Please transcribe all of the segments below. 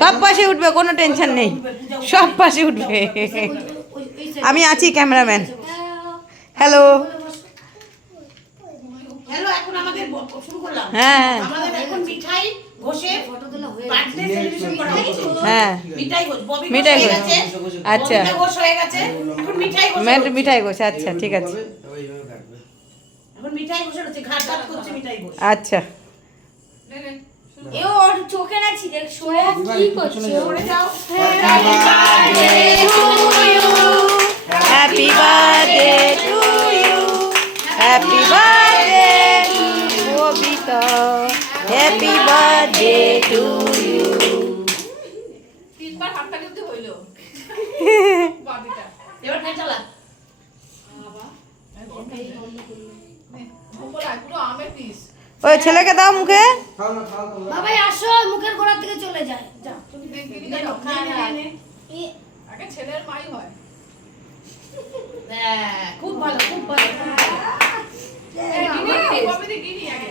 সব পাশে উঠবে, কোনো টেনশন নেই, সব পাশে উঠবে। আমি আছি ক্যামেরাম্যান। হ্যালো, হ্যাঁ হ্যাঁ, মিঠাই ঘোষ, আচ্ছা মিঠাই ঘোষ, আচ্ছা ঠিক আছে, আচ্ছা। চোখে রাখছি, দেখ কি করছো? Happy birthday to you, happy birthday Babita, happy birthday to you. তিনবার হাতটা কিন্তু হইলো বাদিটা। এবার ফের চালা। পুরো আমের পিস। ওই ছেলেকে দাও মুখে। বাবা আসো, মুখের গোড়া থেকে চলে যায়। যা তুমি দেখবি না। আগে ছেলের মাই হয়। খুব ভালো, খুব ভালো।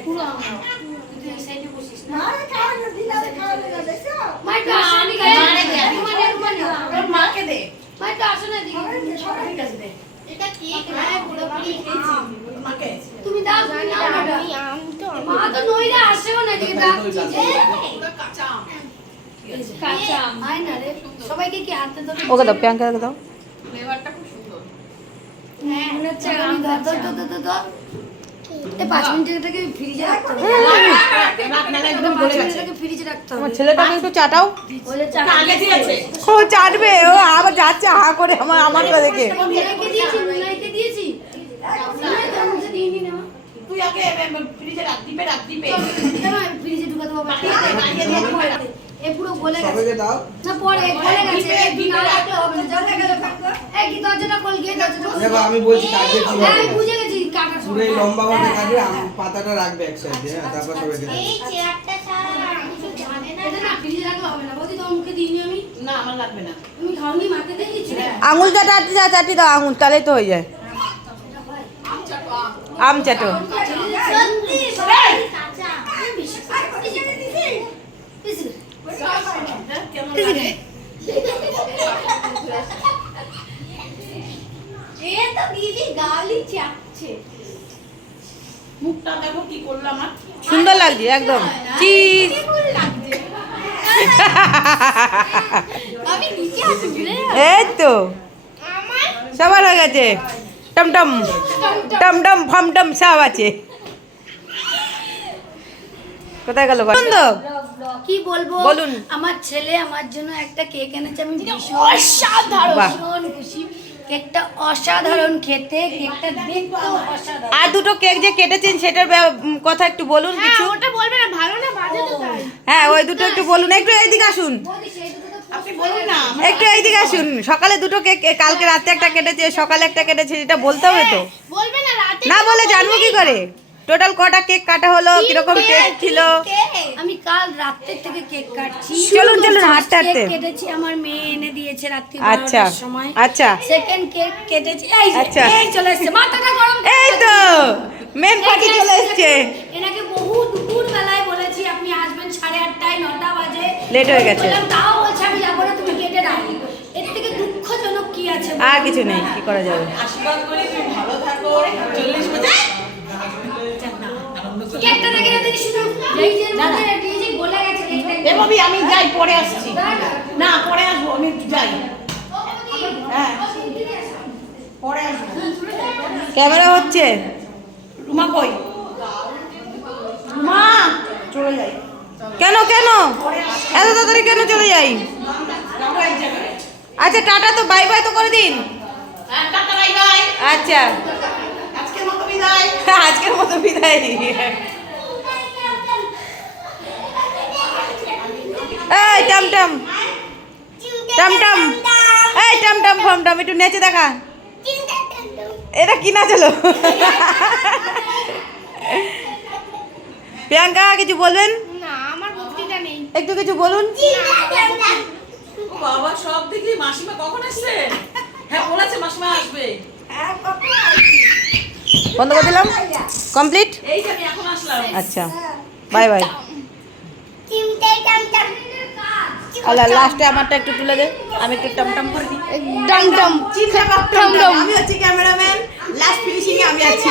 পুরো তুই এই সাইডে বসিস না। মাইটা আসেনি কে? তোর মাকে দে। মাইটা আসে না দিকে। ঠিক আছে দে। এটা কি? হ্যাঁ পুরোপুরি খেয়েছি। মাকে তুমি দাও, আমি তো মা তো নইরা আসেও না, দিকে ডাকছি। পুরো কাঁচা আম। কাঁচা আম। আয় না রে, সবাইকে কি হাতে ধরে? ওকে দাও, প্রিয়াঙ্কাকে দাও। ফ্লেভারটা খুব সুন্দর। হ্যাঁ মনে হচ্ছে আম ধর। এই 5 মিনিট এটাকে ফ্রিজে রাখতে হবে। একদম গলে গেছে। ফ্রিজে রাখতে হবে। আমার ছেলেটাকে একটু চাটাও। ওই যে চাটা আগে দিয়েছে। ও চাটবে, ও আবার যাচ্ছে হা করে আমারটা দেখে। মুনাইকে দিয়েছি। মুনাই তো মুখে দিইনি না। তুই আগে ফ্রিজে রাখ দিবে। কেন ফ্রিজে ঢুকাতে হবে? এ পুরো গলে গেছে। না পরে গলে গেছে। না রাখলে হবে না। জল গেলে এই কি দরজাটা খোল, গিয়ে দরজাটা খোল। দেখো আমি বলছি কাটবে কিভাবে। আমি বুঝে গেছি কাটার পুরো সময়। লম্বা ভাবে কাটবে, পাতাটা রাখবে এক সাইডে, হ্যাঁ তারপর সবাইকে দেবে। এই চেয়ারটা ছাড়া কিছু জানে না। এটা না ফ্রিজে রাখলে হবে না। বৌদি তোমার মুখে দিইনি আমি। না আমার লাগবে না। তুমি খাওনি, মাকে দিয়ে দিচ্ছি। আঙুলটা চাটি দাও, আঙুল তাহলেই তো হয়ে যায়। আম চাটো আম। আম চাটো। সত্যি সবাই কাঁচা আম বেশি এ তো দিদি গালি চাচ্ছে। মুখটা দেখো কি করলাম আমার। সুন্দর লাগছে একদম, চিজ। আমি নিচে আসি রে। এই তো আমার সবার হয়ে গেছে, টমটম টমটম ফমটম সব আছে। কোথায় গেল বন্ধু? কি বলবো বলুন। আমার ছেলে আমার জন্য একটা কেক এনেছে, আমি ভীষণ বাহ। ভীষণ খুশি। কেকটা অসাধারণ খেতে, কেকটা দেখতেও অসাধারণ। আর দুটো কেক যে কেটেছেন সেটার কথা একটু বলুন কিছু। ওটা বলবে না, ভালো না বাজে তো তাই। হ্যাঁ ওই দুটো একটু বলুন, একটু এইদিকে আসুন, বৌদি সেই দুটো তো আপনি বলুন না। একটু এইদিকে আসুন। সকালে দুটো কেক, কালকে রাতে একটা কেটেছে, সকালে একটা কেটেছে, এটা বলতে হবে তো। বলবে না রাতে না বলে জানবো কি করে টোটাল কটা কেক কাটা হলো, কিরকম টেস্ট ছিল? আমি কাল রাতে থেকে কেক কাটছি। চলুন হাঁটতে হাঁটতে। কেক কেটেছি, আমার মেয়ে এনে দিয়েছে রাত্রি আচ্ছা 12টার সময়। আচ্ছা সেকেন্ড কেক কেটেছি, এই যে, আচ্ছা। এই চলে এসেছে, মাথাটা গরম করে এই তো দিয়েছে। মেন পার্টি চলে এসছে। এনাকে বহু দুপুর বেলায় বলেছি আপনি আসবেন 8:30 9টা বাজে, লেট হয়ে গেছে। বললাম তাও বলছে আমি যাবো না, তুমি কেটে দাও। এর থেকে দুঃখজনক কি আছে? আর কিছু নেই, কি করা যাবে। আশীর্বাদ করি তুমি ভালো থাকো। 40 বছর কেকটা দেখে না তিনি শুধু ফ্রিজের মধ্যে ডিজি গলে গেছে কেকটা। এ ভাবি আমি যাই, পরে আসছি। না পরে আসবো, আমি একটু যাই। হ্যাঁ পরে আসবো। ক্যামেরা হচ্ছে। রুমা কই? রুমা চলে যাই। কেন এত তাড়াতাড়ি কেন চলে যাই? যাবো এক জায়গায়। আচ্ছা টাটা, তো বাই বাই তো করে দিন। Tata bye bye. আচ্ছা আজকের মতো বিদায়। আজকের মতো বিদায়। এই টমটম টমটম, এই টমটম ফমটম একটু নেচে দেখা। এটা কি নাচলো? প্রিয়াঙ্কা কিছু বলবেন? না আমার বক্তৃতা নেই। একটু কিছু বলুন। ও বাবা, সব দেখি মাসিমা কখন আসছে? হ্যাঁ বলেছে মাসিমা আসবে। বন্ধ করে দিলাম, কমপ্লিট। এই যে আমি এখন আসলাম। আচ্ছা বাই বাই। চিমটে টাম টাম আল্লাহ লাস্টে আমারটা একটু তুলে দে, আমি একটু টমটম করে দিই। ডম ডম চিন্তা ভাবনা, আমি হচ্ছি ক্যামেরাম্যান, লাস্ট ফিনিশিং এ আমি আছি।